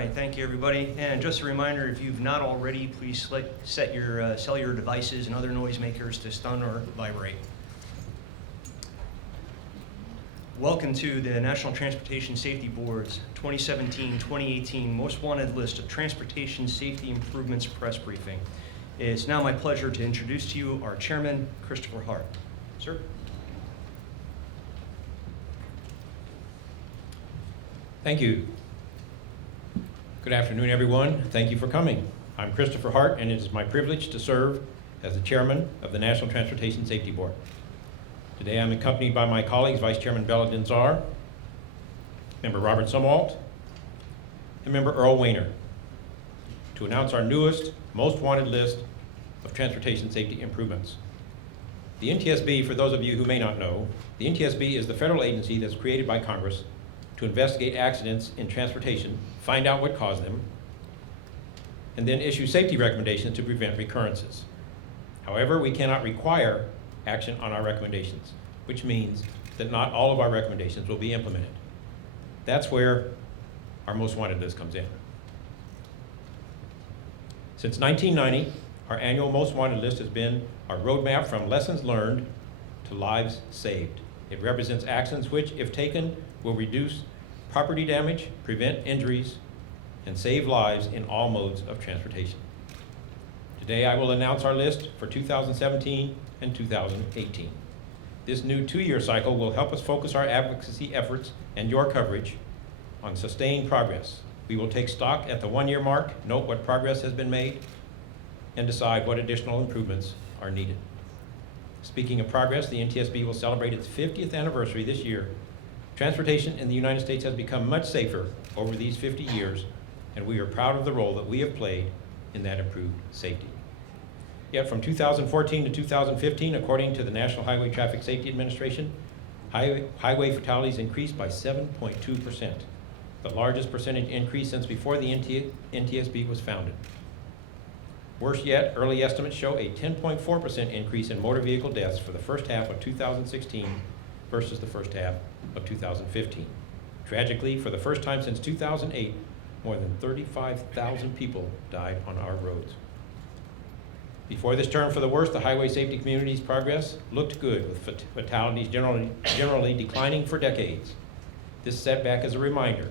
right, thank you, everybody. And just a reminder, if you've not already, please set your cellular devices and other noisemakers to stun or vibrate. Welcome to the National Transportation Safety Board's 2017-2018 Most Wanted List of Transportation Safety Improvements press briefing. It's now my pleasure to introduce to you our chairman, Christopher Hart. Sir. Thank you. Good afternoon, everyone. Thank you for coming. I'm Christopher Hart, and it is my privilege to serve as the chairman of the National Transportation Safety Board. Today I'm accompanied by my colleagues, Vice Chairman Bella Denzar, Member Robert Sumwalt, and Member Earl Weiner, to announce our newest most wanted list of transportation safety improvements. The NTSB, for those of you who may not know, the NTSB is the federal agency that's created by Congress to investigate accidents in transportation, find out what caused them, and then issue safety recommendations to prevent recurrences. However, we cannot require action on our recommendations, which means that not all of our recommendations will be implemented. That's where our most wanted list comes in. Since 1990, our annual most wanted list has been our roadmap from lessons learned to lives saved. It represents actions which, if taken, will reduce property damage, prevent injuries, and save lives in all modes of transportation. Today I will announce our list for 2017 and 2018. This new 2-year cycle will help us focus our advocacy efforts and your coverage on sustained progress. We will take stock at the 1-year mark, note what progress has been made, and decide what additional improvements are needed. Speaking of progress, the NTSB will celebrate its 50th anniversary this year. Transportation in the United States has become much safer over these 50 years, and we are proud of the role that we have played in that improved safety. Yet from 2014 to 2015, according to the National Highway Traffic Safety Administration, highway fatalities increased by 7.2%, the largest percentage increase since before the NTSB was founded. Worse yet, early estimates show a 10.4% increase in motor vehicle deaths for the first half of 2016 versus the first half of 2015. Tragically, for the first time since 2008, more than 35,000 people died on our roads. Before this turn for the worse, the highway safety community's progress looked good, with fatalities generally declining for decades. This setback is a reminder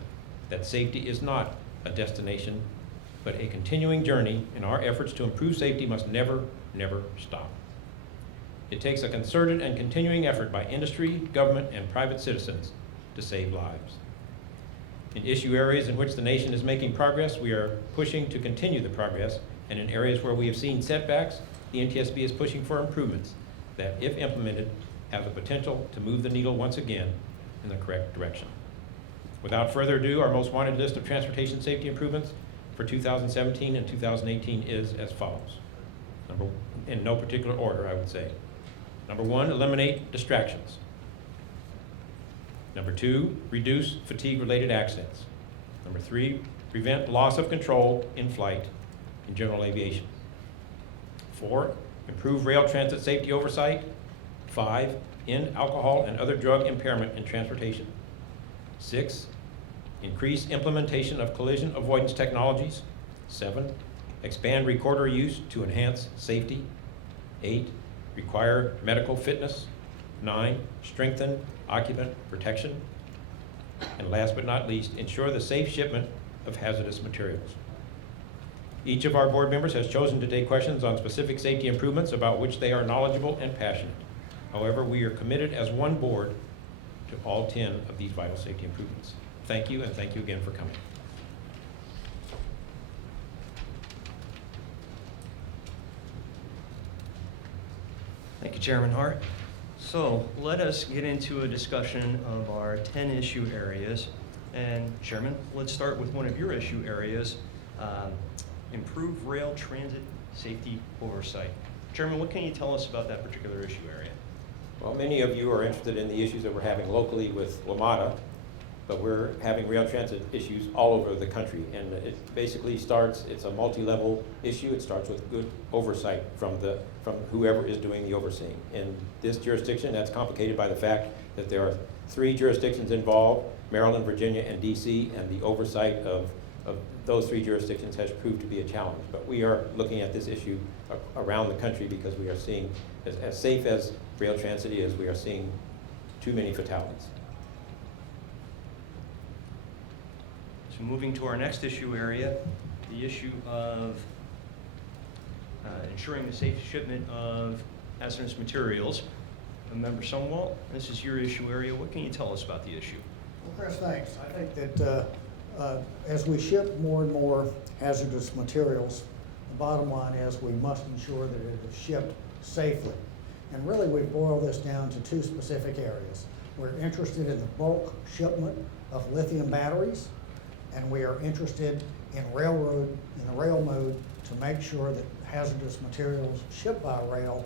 that safety is not a destination, but a continuing journey, and our efforts to improve safety must never, never stop. It takes a concerted and continuing effort by industry, government, and private citizens to save lives. In issue areas in which the nation is making progress, we are pushing to continue the progress, and in areas where we have seen setbacks, the NTSB is pushing for improvements that, if implemented, have the potential to move the needle once again in the correct direction. Without further ado, our most wanted list of transportation safety improvements for 2017 and 2018 is as follows. In no particular order, I would say. Number 1, eliminate distractions. Number 2, reduce fatigue-related accidents. Number 3, prevent loss of control in flight in general aviation. 4, improve rail transit safety oversight. 5, end alcohol and other drug impairment in transportation. 6, increase implementation of collision avoidance technologies. 7, expand recorder use to enhance safety. 8, require medical fitness. 9, strengthen occupant protection. And last but not least, ensure the safe shipment of hazardous materials. Each of our board members has chosen to take questions on specific safety improvements about which they are knowledgeable and passionate. However, we are committed as one board to all 10 of these vital safety improvements. Thank you, and thank you again for coming. Thank you, Chairman Hart. So let us get into a discussion of our 10 issue areas. And Chairman, let's start with one of your issue areas, improve rail transit safety oversight. Chairman, what can you tell us about that particular issue area? Well, many of you are interested in the issues that we're having locally with WMATA, but we're having rail transit issues all over the country. And it basically starts, it's a multi-level issue. It starts with good oversight from whoever is doing the overseeing. In this jurisdiction, that's complicated by the fact that there are 3 jurisdictions involved, Maryland, Virginia, and DC, and the oversight of of those 3 jurisdictions has proved to be a challenge. But we are looking at this issue around the country because we are seeing, as safe as rail transit is, we are seeing too many fatalities. So moving to our next issue area, the issue of ensuring the safe shipment of hazardous materials. Member Sumwalt, this is your issue area. What can you tell us about the issue? Well, Chris, thanks. I think that as we ship more and more hazardous materials, the bottom line is we must ensure that it is shipped safely. And really, we've boiled this down to 2 specific areas. We're interested in the bulk shipment of lithium batteries, and we are interested in the rail mode to make sure that hazardous materials shipped by rail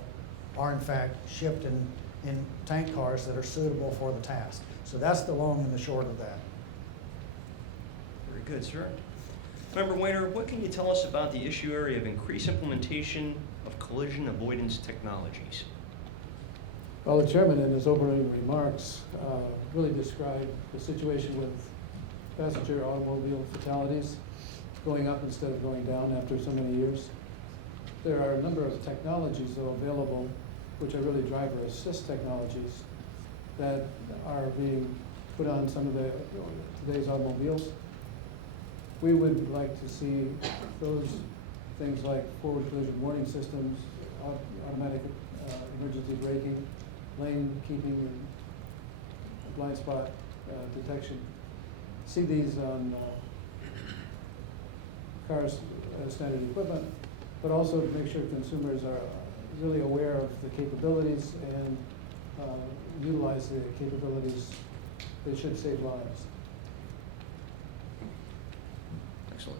are in fact shipped in tank cars that are suitable for the task. So that's the long and the short of that. Very good, sir. Member Weiner, what can you tell us about the issue area of increased implementation of collision avoidance technologies? Well, the chairman in his opening remarks really described the situation with passenger automobile fatalities going up instead of going down after so many years. There are a number of technologies, though, available, which are really driver assist technologies that are being put on some of today's automobiles. We would like to see those things like forward collision warning systems, automatic emergency braking, lane keeping, and blind spot detection. See these on cars as standard equipment, but also to make sure consumers are really aware of the capabilities and utilize the capabilities. They should save lives. Excellent.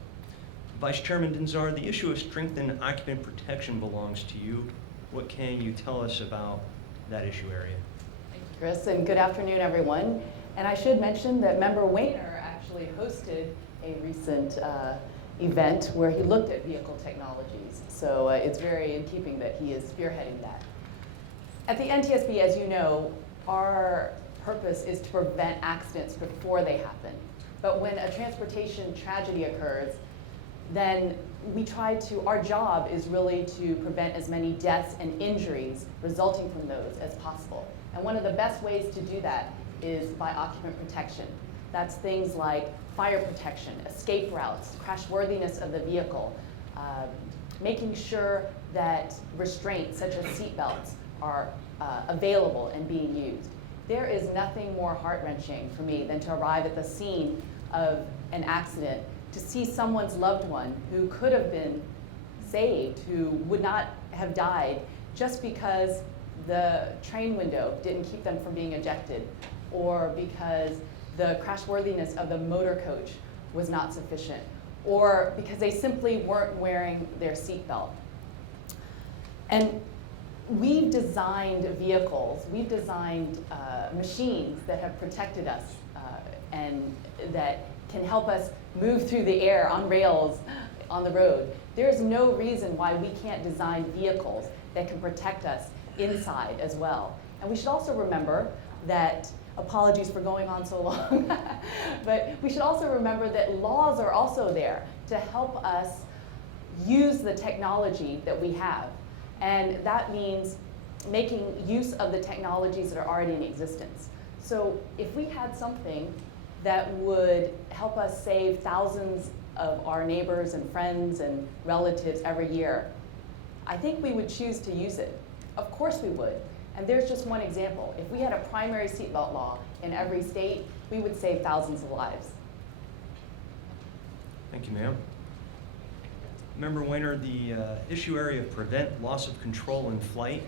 Vice Chairman Denzar, the issue of strengthened occupant protection belongs to you. What can you tell us about that issue area? Thank you, Chris, and good afternoon, everyone. And I should mention that Member Weiner actually hosted a recent event where he looked at vehicle technologies. So it's very in keeping that he is spearheading that. At the NTSB, as you know, our purpose is to prevent accidents before they happen. But when a transportation tragedy occurs, then our job is really to prevent as many deaths and injuries resulting from those as possible. And one of the best ways to do that is by occupant protection. That's things like fire protection, escape routes, crashworthiness of the vehicle, making sure that restraints such as seat belts are available and being used. There is nothing more heart-wrenching for me than to arrive at the scene of an accident to see someone's loved one who could have been saved, who would not have died just because the train window didn't keep them from being ejected, or because the crashworthiness of the motor coach was not sufficient, or because they simply weren't wearing their seatbelt. And we've designed vehicles, we've designed machines that have protected us and that can help us move through the air on rails on the road. There's no reason why we can't design vehicles that can protect us inside as well. And we should also remember that, apologies for going on so long, but we should also remember that laws are also there to help us use the technology that we have. And that means making use of the technologies that are already in existence. So if we had something that would help us save thousands of our neighbors and friends and relatives every year, I think we would choose to use it. Of course we would. And there's just one example. If we had a primary seatbelt law in every state, we would save thousands of lives. Thank you, ma'am. Member Weiner, the issue area of prevent loss of control in flight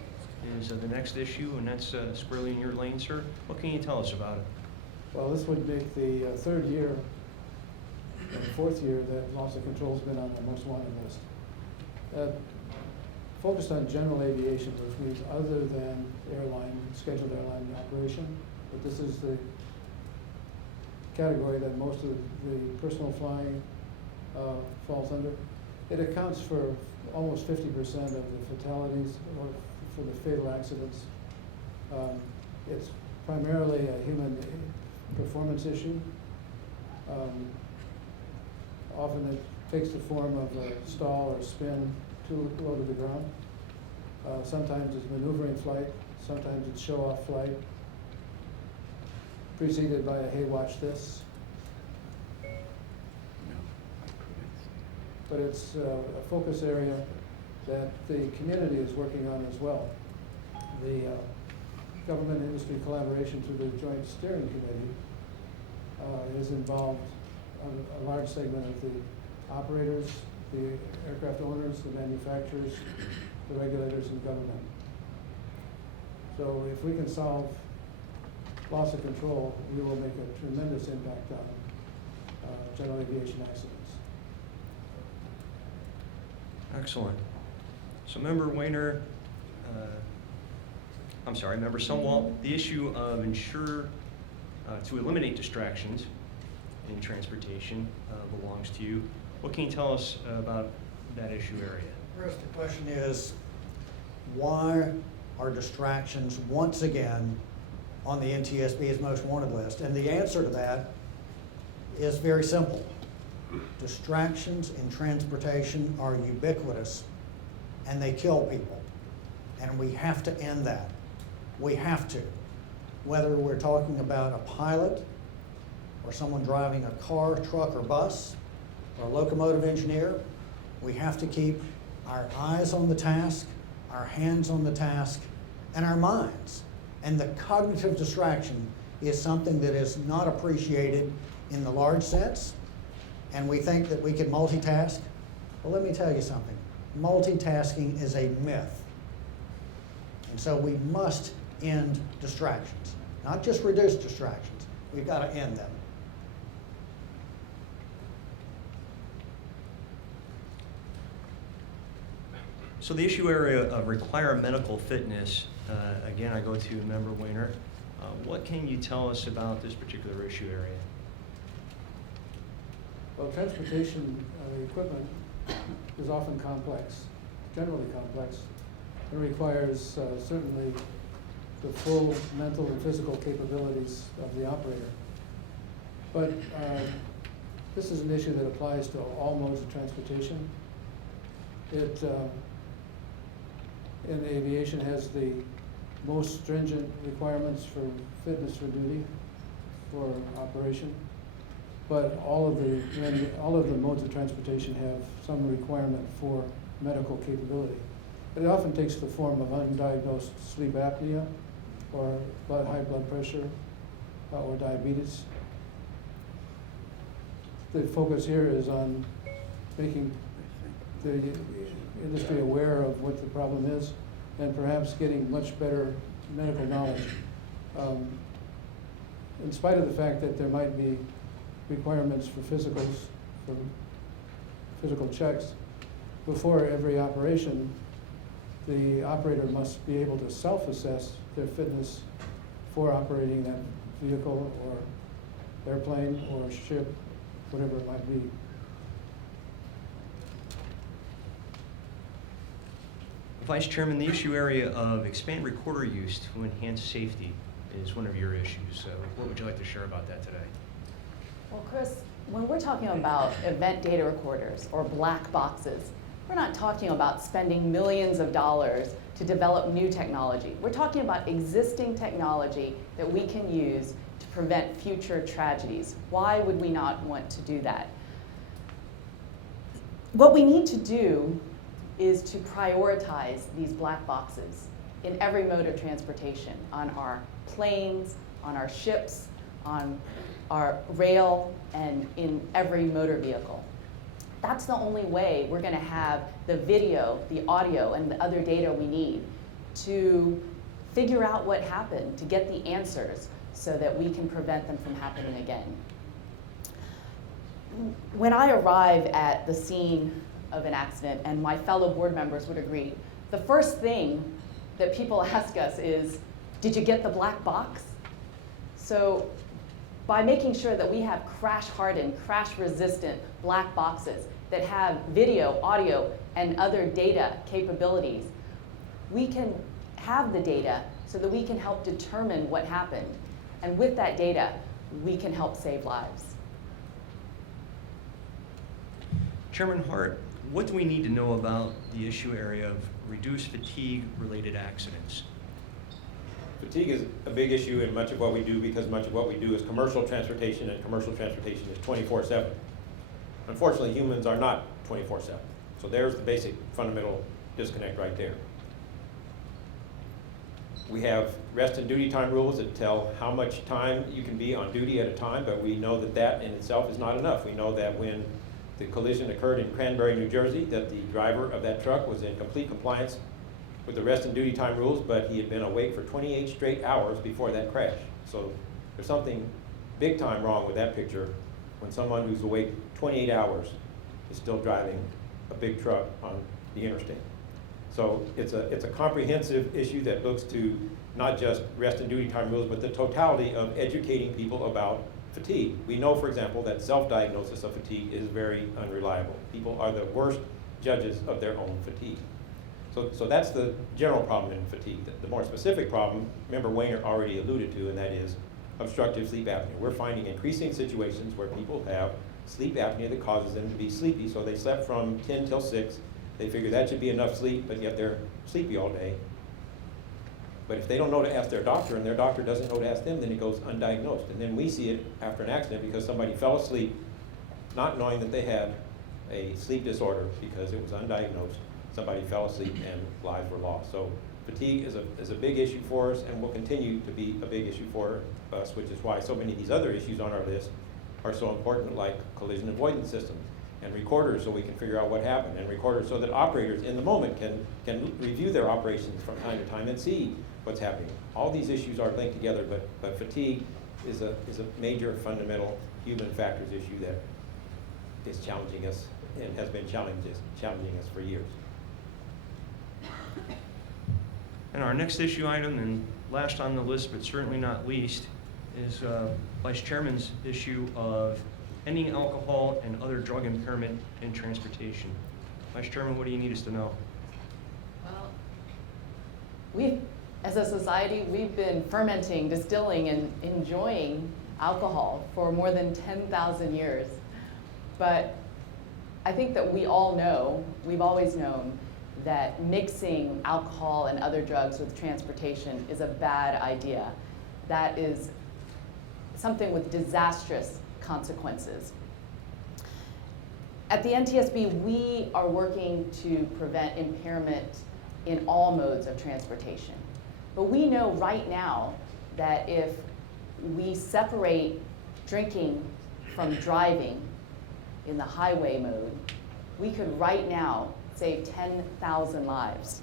is the next issue, and that's squarely in your lane, sir. What can you tell us about it? Well, this would make the 3rd year, or the 4th year that loss of control has been on the most wanted list. Focused on general aviation, which means other than scheduled airline operation, but this is the category that most of the personal flying falls under. It accounts for almost 50% of the fatalities or for the fatal accidents. It's primarily a human performance issue. Often it takes the form of a stall or spin too low to the ground. Sometimes it's maneuvering flight, sometimes it's show-off flight, preceded by a hey, watch this. But it's a focus area that the community is working on as well. The government industry collaboration through the Joint Steering Committee is involved a large segment of the operators, the aircraft owners, the manufacturers, the regulators, and government. So if we can solve loss of control, we will make a tremendous impact on general aviation accidents. Excellent. So Member Weiner, Member Sumwalt, the issue of to eliminate distractions in transportation belongs to you. What can you tell us about that issue area? First, the question is, why are distractions once again on the NTSB's most wanted list? And the answer to that is very simple. Distractions in transportation are ubiquitous and they kill people. And we have to end that. We have to. Whether we're talking about a pilot or someone driving a car, truck, or bus, or a locomotive engineer, we have to keep our eyes on the task, our hands on the task, and our minds. And the cognitive distraction is something that is not appreciated in the large sense, and we think that we can multitask. Well, let me tell you something. Multitasking is a myth. And so we must end distractions, not just reduce distractions. We've got to end them. So the issue area of require medical fitness, again, I go to Member Weiner. What can you tell us about this particular issue area? Well, transportation equipment is often complex, generally complex. It requires certainly the full mental and physical capabilities of the operator. But this is an issue that applies to all modes of transportation. It, in aviation, has the most stringent requirements for fitness for duty, for operation. But all of the modes of transportation have some requirement for medical capability. But it often takes the form of undiagnosed sleep apnea, or high blood pressure, or diabetes. The focus here is on making the industry aware of what the problem is, and perhaps getting much better medical knowledge. In spite of the fact that there might be requirements for physicals, for physical checks, before every operation, the operator must be able to self-assess their fitness for operating that vehicle or airplane or ship, whatever it might be. Vice Chairman, the issue area of expand recorder use to enhance safety is one of your issues. So what would you like to share about that today? Well, Chris, when we're talking about event data recorders or black boxes, we're not talking about spending millions of dollars to develop new technology. We're talking about existing technology that we can use to prevent future tragedies. Why would we not want to do that? What we need to do is to prioritize these black boxes in every mode of transportation, on our planes, on our ships, on our rail, and in every motor vehicle. That's the only way we're going to have the video, the audio, and the other data we need to figure out what happened, to get the answers so that we can prevent them from happening again. When I arrive at the scene of an accident, and my fellow board members would agree, the first thing that people ask us is, did you get the black box? So by making sure that we have crash-hardened, crash-resistant black boxes that have video, audio, and other data capabilities, we can have the data so that we can help determine what happened. And with that data, we can help save lives. Chairman Hart, what do we need to know about the issue area of reduced fatigue-related accidents? Fatigue is a big issue in much of what we do because much of what we do is commercial transportation, and commercial transportation is 24/7. Unfortunately, humans are not 24/7. So there's the basic fundamental disconnect right there. We have rest and duty time rules that tell how much time you can be on duty at a time, but we know that that in itself is not enough. We know that when the collision occurred in Cranberry, New Jersey, that the driver of that truck was in complete compliance with the rest and duty time rules, but he had been awake for 28 straight hours before that crash. So there's something big time wrong with that picture when someone who's awake 28 hours is still driving a big truck on the interstate. So it's a comprehensive issue that looks to not just rest and duty time rules, but the totality of educating people about fatigue. We know, for example, that self-diagnosis of fatigue is very unreliable. People are the worst judges of their own fatigue. So that's the general problem in fatigue. The more specific problem, member Wayner already alluded to, and that is obstructive sleep apnea. We're finding increasing situations where people have sleep apnea that causes them to be sleepy, so they slept from 10 till 6. They figure that should be enough sleep, but yet they're sleepy all day. But if they don't know to ask their doctor, and their doctor doesn't know to ask them, then it goes undiagnosed. And then we see it after an accident because somebody fell asleep not knowing that they had a sleep disorder because it was undiagnosed. Somebody fell asleep and lives were lost. So fatigue is a big issue for us and will continue to be a big issue for us, which is why so many of these other issues on our list are so important, like collision avoidance systems and recorders so we can figure out what happened, and recorders so that operators in the moment can review their operations from time to time and see what's happening. All these issues are linked together, but fatigue is a major fundamental human factors issue that is challenging us and has been challenging us for years. And our next issue item, and last on the list but certainly not least, is Vice Chairman's issue of ending alcohol and other drug impairment in transportation. Vice Chairman, what do you need us to know? Well, as a society, we've been fermenting, distilling, and enjoying alcohol for more than 10,000 years. But I think that we all know, we've always known, that mixing alcohol and other drugs with transportation is a bad idea. That is something with disastrous consequences. At the NTSB, we are working to prevent impairment in all modes of transportation. But we know right now that if we separate drinking from driving in the highway mode, we could right now save 10,000 lives.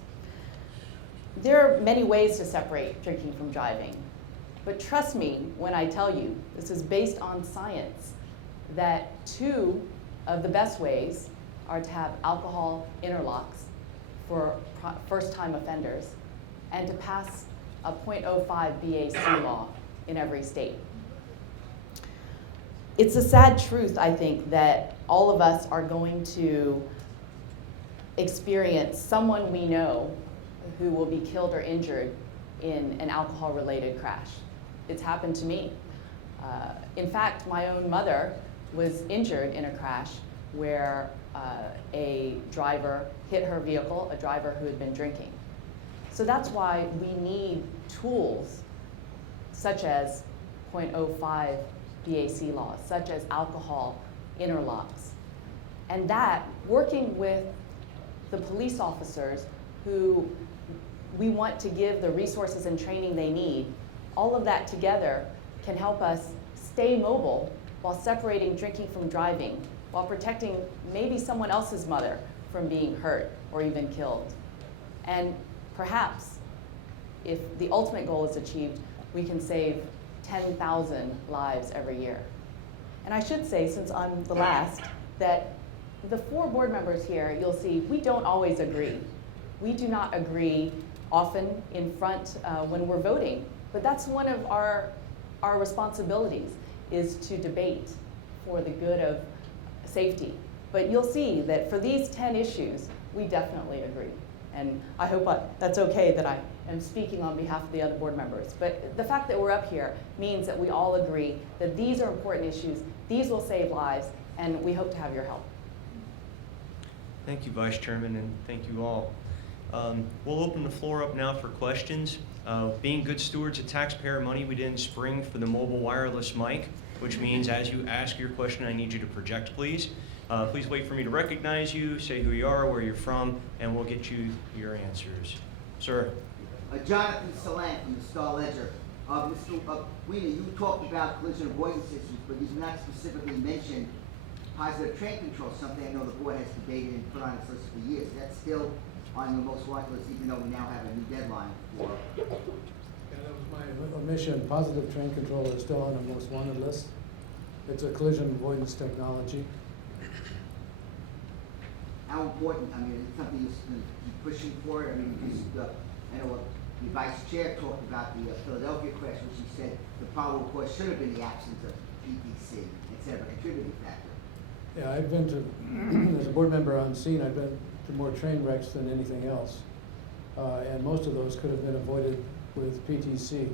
There are many ways to separate drinking from driving, but trust me when I tell you, this is based on science, that two of the best ways are to have alcohol interlocks for first-time offenders and to pass a .05 BAC law in every state. It's a sad truth, I think, that all of us are going to experience someone we know who will be killed or injured in an alcohol-related crash. It's happened to me. In fact, my own mother was injured in a crash where a driver hit her vehicle, a driver who had been drinking. So that's why we need tools such as .05 BAC laws, such as alcohol interlocks. And that, working with the police officers who we want to give the resources and training they need, all of that together can help us stay mobile while separating drinking from driving, while protecting maybe someone else's mother from being hurt or even killed. And perhaps, if the ultimate goal is achieved, we can save 10,000 lives every year. And I should say, since I'm the last, that the 4 board members here, you'll see, we don't always agree. We do not agree often in front when we're voting, but that's one of our responsibilities, is to debate for the good of safety. But you'll see that for these 10 issues, we definitely agree. And I hope that's okay that I am speaking on behalf of the other board members. But the fact that we're up here means that we all agree that these are important issues, these will save lives, and we hope to have your help. Thank you, Vice Chairman, and thank you all. We'll open the floor up now for questions. Being good stewards of taxpayer money, we didn't spring for the mobile wireless mic, which means as you ask your question, I need you to project, please. Please wait for me to recognize you, say who you are, where you're from, and we'll get you your answers. Sir. Jonathan Salant from the Star Ledger. Mr. Weiner, you talked about collision avoidance systems, but you did not specifically mention positive train control, something I know the board has debated and put on its list for years. That's still on the most wanted list, even though we now have a new deadline for. Yeah, that was my omission. Positive train control is still on the most wanted list. It's a collision avoidance technology. How important, I mean, is it something you're going to keep pushing for? I mean, because, I know the vice chair talked about the Philadelphia crash, which he said the probable cause should have been the absence of PTC instead of a contributing factor. Yeah, I've been to, as a board member on scene, I've been to more train wrecks than anything else. And most of those could have been avoided with PTC.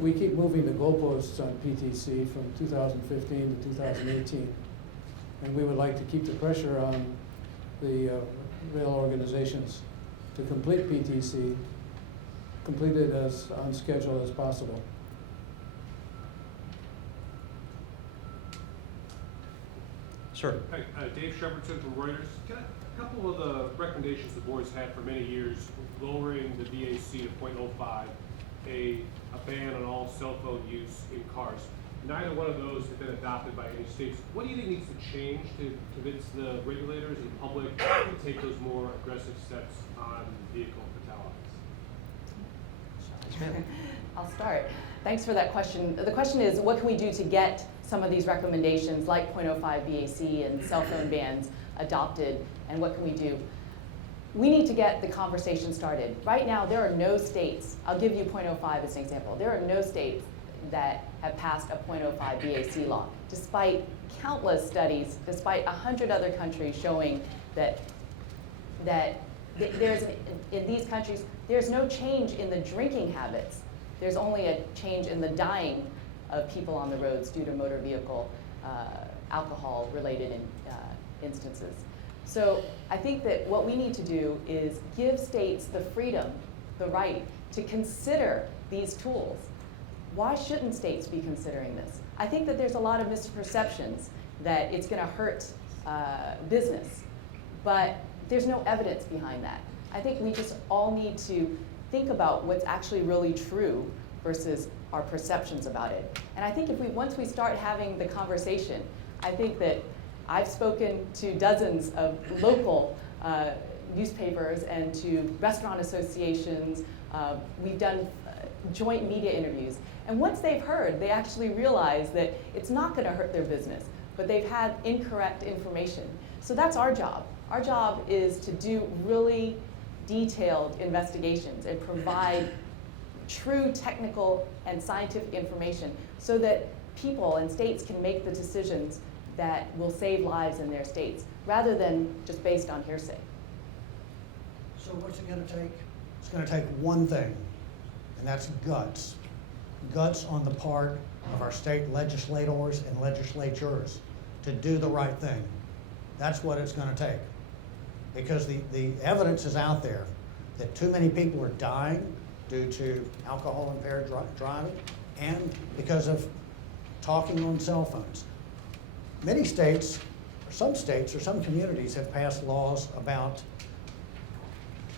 We keep moving the goalposts on PTC from 2015 to 2018. And we would like to keep the pressure on the rail organizations to complete PTC, complete it as on schedule as possible. Sir. Hi, Dave Shepardson from Reuters. A couple of the recommendations the board's had for many years, lowering the VAC to 0.05, a ban on all cell phone use in cars. Neither one of those have been adopted by any states. What do you think needs to change to convince the regulators and the public to take those more aggressive steps on vehicle fatalities? I'll start. Thanks for that question. The question is, what can we do to get some of these recommendations like 0.05 VAC and cell phone bans adopted, and what can we do? We need to get the conversation started. Right now, there are no states, I'll give you 0.05 as an example, there are no states that have passed a 0.05 VAC law, despite countless studies, despite 100 other countries showing that there's, in these countries, there's no change in the drinking habits. There's only a change in the dying of people on the roads due to motor vehicle alcohol-related instances. So I think that what we need to do is give states the freedom, the right to consider these tools. Why shouldn't states be considering this? I think that there's a lot of misperceptions that it's going to hurt business, but there's no evidence behind that. I think we just all need to think about what's actually really true versus our perceptions about it. And I think once we start having the conversation, I think that I've spoken to dozens of local newspapers and to restaurant associations. We've done joint media interviews. And once they've heard, they actually realize that it's not going to hurt their business, but they've had incorrect information. So that's our job. Our job is to do really detailed investigations and provide true technical and scientific information so that people and states can make the decisions that will save lives in their states, rather than just based on hearsay. So what's it going to take? It's going to take one thing, and that's guts. Guts on the part of our state legislators and legislatures to do the right thing. That's what it's going to take. Because the evidence is out there that too many people are dying due to alcohol-impaired driving and because of talking on cell phones. Many states, or some communities have passed laws about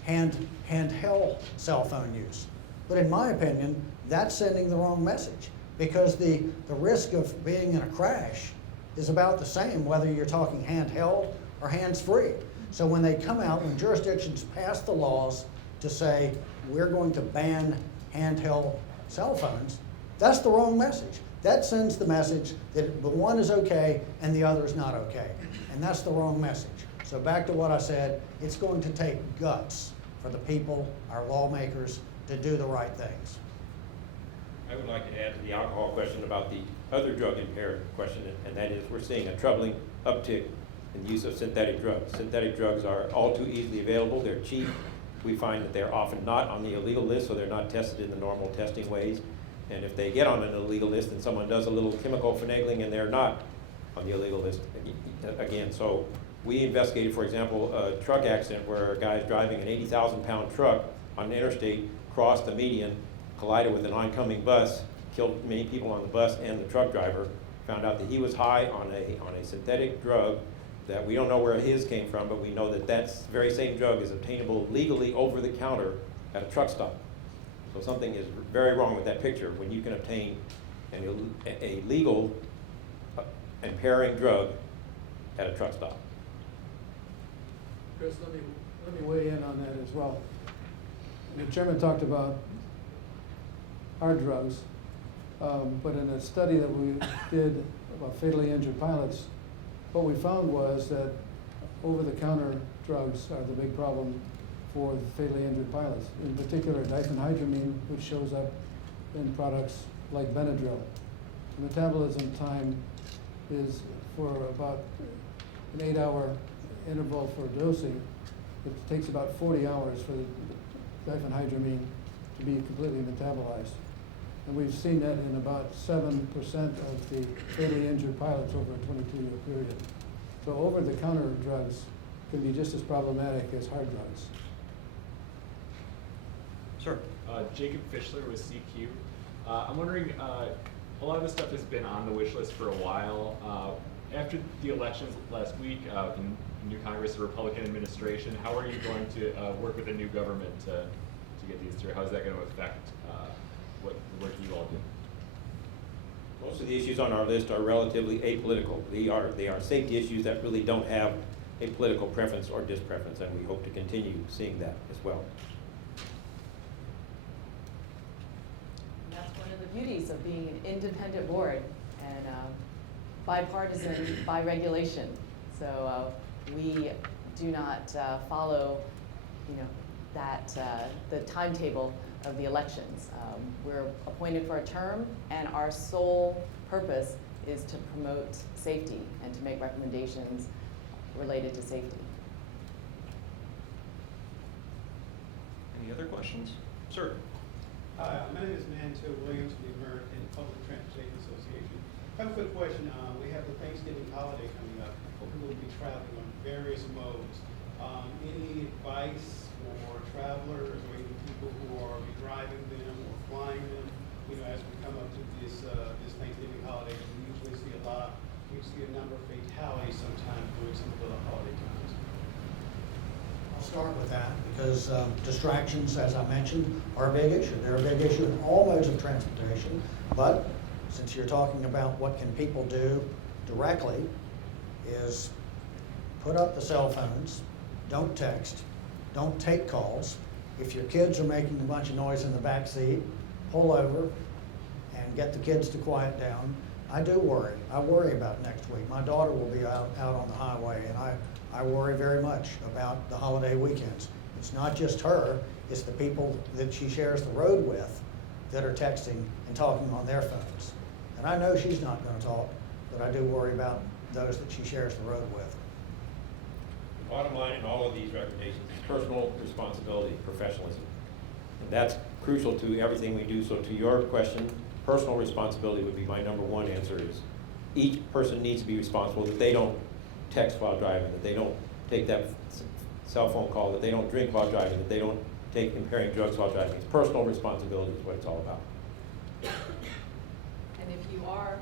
handheld cell phone use. But in my opinion, that's sending the wrong message, because the risk of being in a crash is about the same whether you're talking handheld or hands-free. So when they come out, when jurisdictions pass the laws to say, we're going to ban handheld cell phones, that's the wrong message. That sends the message that the one is okay and the other is not okay. And that's the wrong message. So back to what I said, it's going to take guts for the people, our lawmakers, to do the right things. I would like to add to the alcohol question about the other drug impaired question, and that is we're seeing a troubling uptick in the use of synthetic drugs. Synthetic drugs are all too easily available, they're cheap. We find that they're often not on the illegal list, so they're not tested in the normal testing ways. And if they get on an illegal list and someone does a little chemical finagling and they're not on the illegal list again. So We investigated, for example, a truck accident where a guy's driving an 80,000-pound truck on the interstate, crossed the median, collided with an oncoming bus, killed many people on the bus and the truck driver. Found out that he was high on a synthetic drug that we don't know where his came from, but we know that that very same drug is obtainable legally over the counter at a truck stop. So something is very wrong with that picture when you can obtain a legal impairing drug at a truck stop. Chris, let me weigh in on that as well. The chairman talked about hard drugs, but in a study that we did about fatally injured pilots, what we found was that over-the-counter drugs are the big problem for the fatally injured pilots. In particular, diphenhydramine, which shows up in products like Benadryl. The metabolism time is for about an 8-hour interval for dosing. It takes about 40 hours for the diphenhydramine to be completely metabolized. And we've seen that in about 7% of the fatally injured pilots over a 22-year period. So over-the-counter drugs can be just as problematic as hard drugs. Sir. Jacob Fischler with CQ. I'm wondering, a lot of this stuff has been on the wish list for a while. After the elections last week, in new Congress, a Republican administration, how are you going to work with the new government to get these through? How is that going to affect what the work you all do? Most of the issues on our list are relatively apolitical. They are safety issues that really don't have a political preference or dispreference, and we hope to continue seeing that as well. And that's one of the beauties of being an independent board and bipartisan by regulation. So we do not follow, the timetable of the elections. We're appointed for a term, and our sole purpose is to promote safety and to make recommendations related to safety. Any other questions? Sir. Hi, my name is Manto Williams from the American Public Transportation Association. I have a quick question. We have the Thanksgiving holiday coming up. People will be traveling on various modes. Any advice for travelers or even people who are driving them or flying them, as we come up to this Thanksgiving holiday? We usually see a number of fatalities sometimes during some of the holiday times. I'll start with that because distractions, as I mentioned, are a big issue. They're a big issue in all modes of transportation. But since you're talking about what can people do directly, is put up the cell phones, don't text, don't take calls. If your kids are making a bunch of noise in the back seat, pull over and get the kids to quiet down. I do worry. I worry about next week. My daughter will be out on the highway, and I worry very much about the holiday weekends. It's not just her, it's the people that she shares the road with that are texting and talking on their phones. And I know she's not going to talk, but I do worry about those that she shares the road with. The bottom line in all of these recommendations is personal responsibility, professionalism. And that's crucial to everything we do. So to your question, personal responsibility would be my number one answer is each person needs to be responsible that they don't text while driving, that they don't take that cell phone call, that they don't drink while driving, that they don't take impairing drugs while driving. It's personal responsibility is what it's all about. And if you are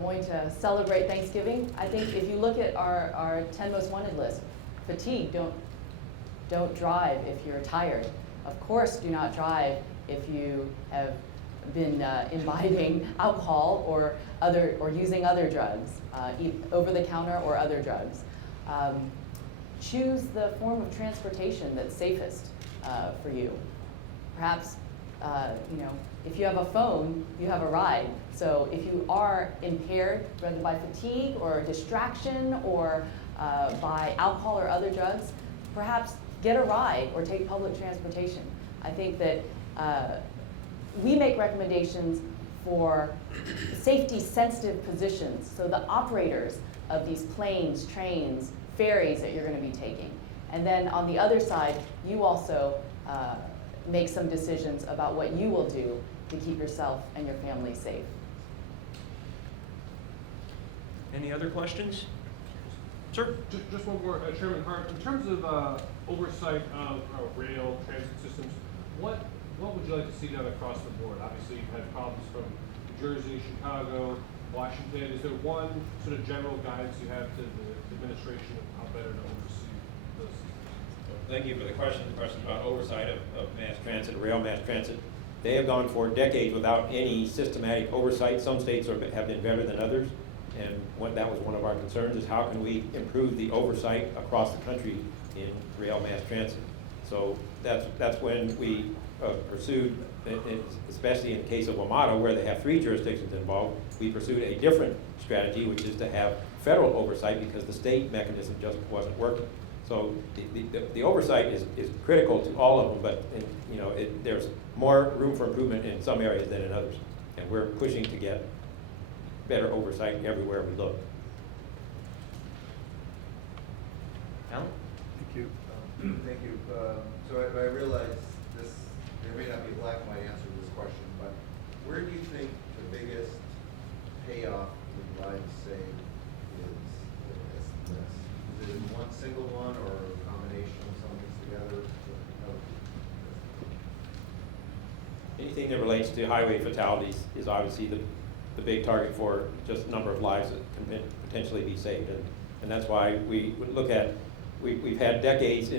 going to celebrate Thanksgiving, I think if you look at our 10 most wanted list, fatigue, don't drive if you're tired. Of course, do not drive if you have been imbibing alcohol or using other drugs, over the counter or other drugs. Choose the form of transportation that's safest for you. Perhaps, if you have a phone, you have a ride. So if you are impaired, whether by fatigue or distraction or by alcohol or other drugs, perhaps get a ride or take public transportation. I think that we make recommendations for safety-sensitive positions, so the operators of these planes, trains, ferries that you're going to be taking. And then on the other side, you also make some decisions about what you will do to keep yourself and your family safe. Any other questions? Sir? Just one more, Chairman Hart. In terms of oversight of rail transit systems, what would you like to see done across the board? Obviously, you've had problems from New Jersey, Chicago, Washington. Is there one sort of general guidance you have to the administration of how better to oversee those systems? Thank you for the question. The question about oversight of mass transit, rail mass transit. They have gone for decades without any systematic oversight. Some states have been better than others. And that was one of our concerns, is how can we improve the oversight across the country in rail mass transit. So that's when we pursued, especially in the case of WMATA, where they have 3 jurisdictions involved, we pursued a different strategy, which is to have federal oversight because the state mechanism just wasn't working. So the oversight is critical to all of them, but there's more room for improvement in some areas than in others. And we're pushing to get better oversight everywhere we look. Alan? Thank you. Thank you. So I realize there may not be a black and white answer to this question, but where do you think the biggest payoff in lives saved is this? Is it in one single one or a combination of some of these together? Anything that relates to highway fatalities is obviously the big target for just a number of lives that can potentially be saved. And that's why we would look at, we've had decades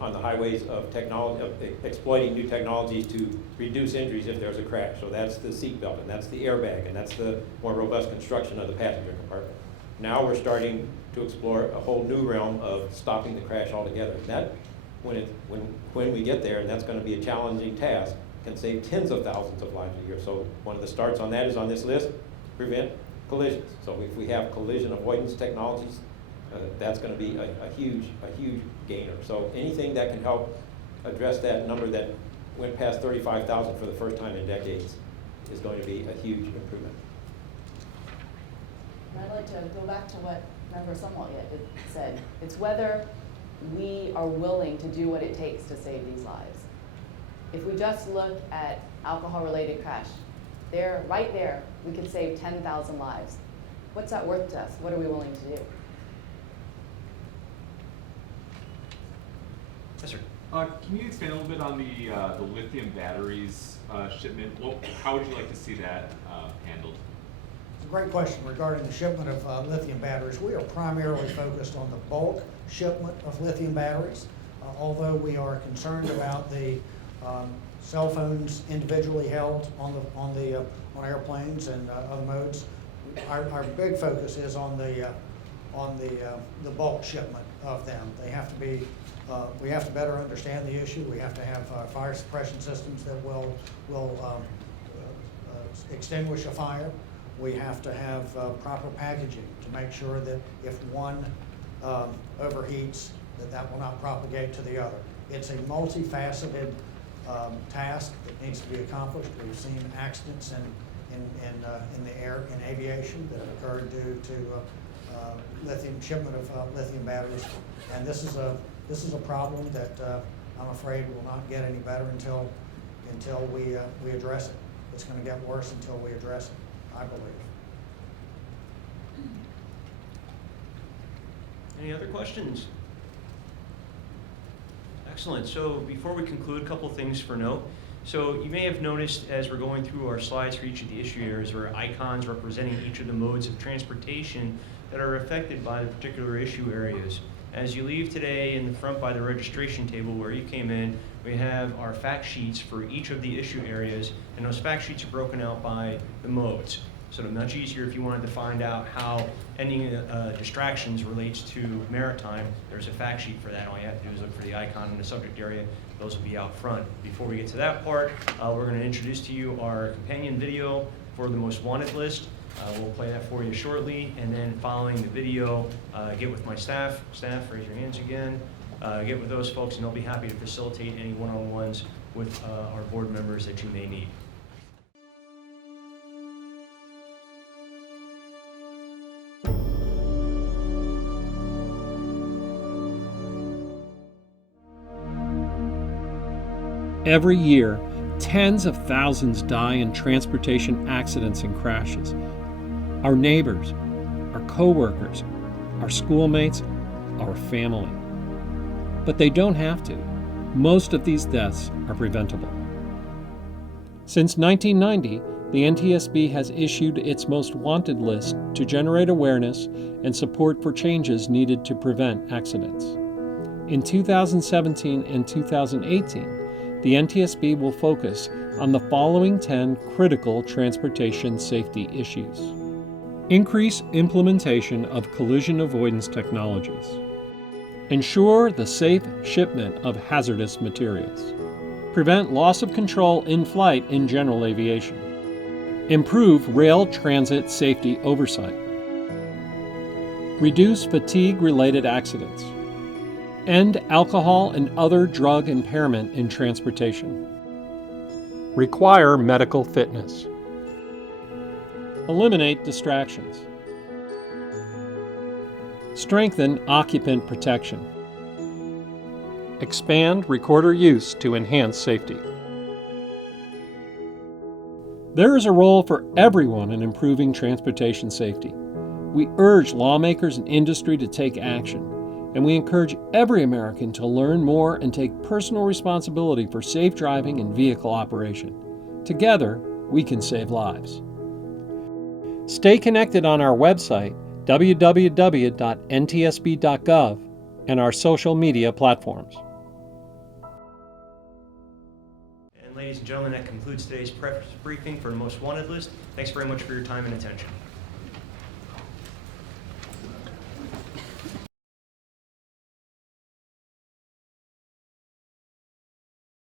on the highways of technology, of exploiting new technologies to reduce injuries if there's a crash. So that's the seatbelt, and that's the airbag, and that's the more robust construction of the passenger compartment. Now we're starting to explore a whole new realm of stopping the crash altogether. That, when we get there, and that's going to be a challenging task, can save tens of thousands of lives a year. So one of the starts on that is on this list, prevent collisions. So if we have collision avoidance technologies, that's going to be a huge gainer. So anything that can help address that number that went past 35,000 for the first time in decades is going to be a huge improvement. And I'd like to go back to what Member Sumwalt said. It's whether we are willing to do what it takes to save these lives. If we just look at alcohol-related crash, right there, we could save 10,000 lives. What's that worth to us? What are we willing to do? Yes, sir. Can you expand a little bit on the lithium batteries shipment? How would you like to see that handled? It's a great question regarding the shipment of lithium batteries. We are primarily focused on the bulk shipment of lithium batteries, although we are concerned about the cell phones individually held on airplanes and other modes. Our big focus is on the bulk shipment of them. They have to be. We have to better understand the issue. We have to have fire suppression systems that will extinguish a fire. We have to have proper packaging to make sure that if one overheats, that will not propagate to the other. It's a multifaceted task that needs to be accomplished. We've seen accidents in the air, in aviation, that have occurred due to shipment of lithium batteries, and this is a problem that I'm afraid will not get any better until we address it. It's going to get worse until we address it, I believe. Any other questions? Excellent. So before we conclude, a couple things for note. So you may have noticed as we're going through our slides for each of the issue areas, there are icons representing each of the modes of transportation that are affected by the particular issue areas. As you leave today in the front by the registration table where you came in, we have our fact sheets for each of the issue areas, and those fact sheets are broken out by the modes. So it's much easier if you wanted to find out how ending distractions relates to maritime. There's a fact sheet for that. All you have to do is look for the icon in the subject area. Those will be out front. Before we get to that part, we're going to introduce to you our companion video for the most wanted list. We'll play that for you shortly, and then following the video, get with my staff. Staff, raise your hands again. Get with those folks, and they'll be happy to facilitate any one-on-ones with our board members that you may need. Every year, tens of thousands die in transportation accidents and crashes. Our neighbors, our co-workers, our schoolmates, our family. But they don't have to. Most of these deaths are preventable. Since 1990, the NTSB has issued its most wanted list to generate awareness and support for changes needed to prevent accidents. In 2017 and 2018, the NTSB will focus on the following 10 critical transportation safety issues. Increase implementation of collision avoidance technologies. Ensure the safe shipment of hazardous materials. Prevent loss of control in flight in general aviation. Improve rail transit safety oversight. Reduce fatigue-related accidents. End alcohol and other drug impairment in transportation. Require medical fitness. Eliminate distractions. Strengthen occupant protection. Expand recorder use to enhance safety. There is a role for everyone in improving transportation safety. We urge lawmakers and industry to take action, and we encourage every American to learn more and take personal responsibility for safe driving and vehicle operation. Together, we can save lives. Stay connected on our website, www.ntsb.gov, and our social media platforms. And ladies and gentlemen, that concludes today's press briefing for the Most Wanted list. Thanks very much for your time and attention.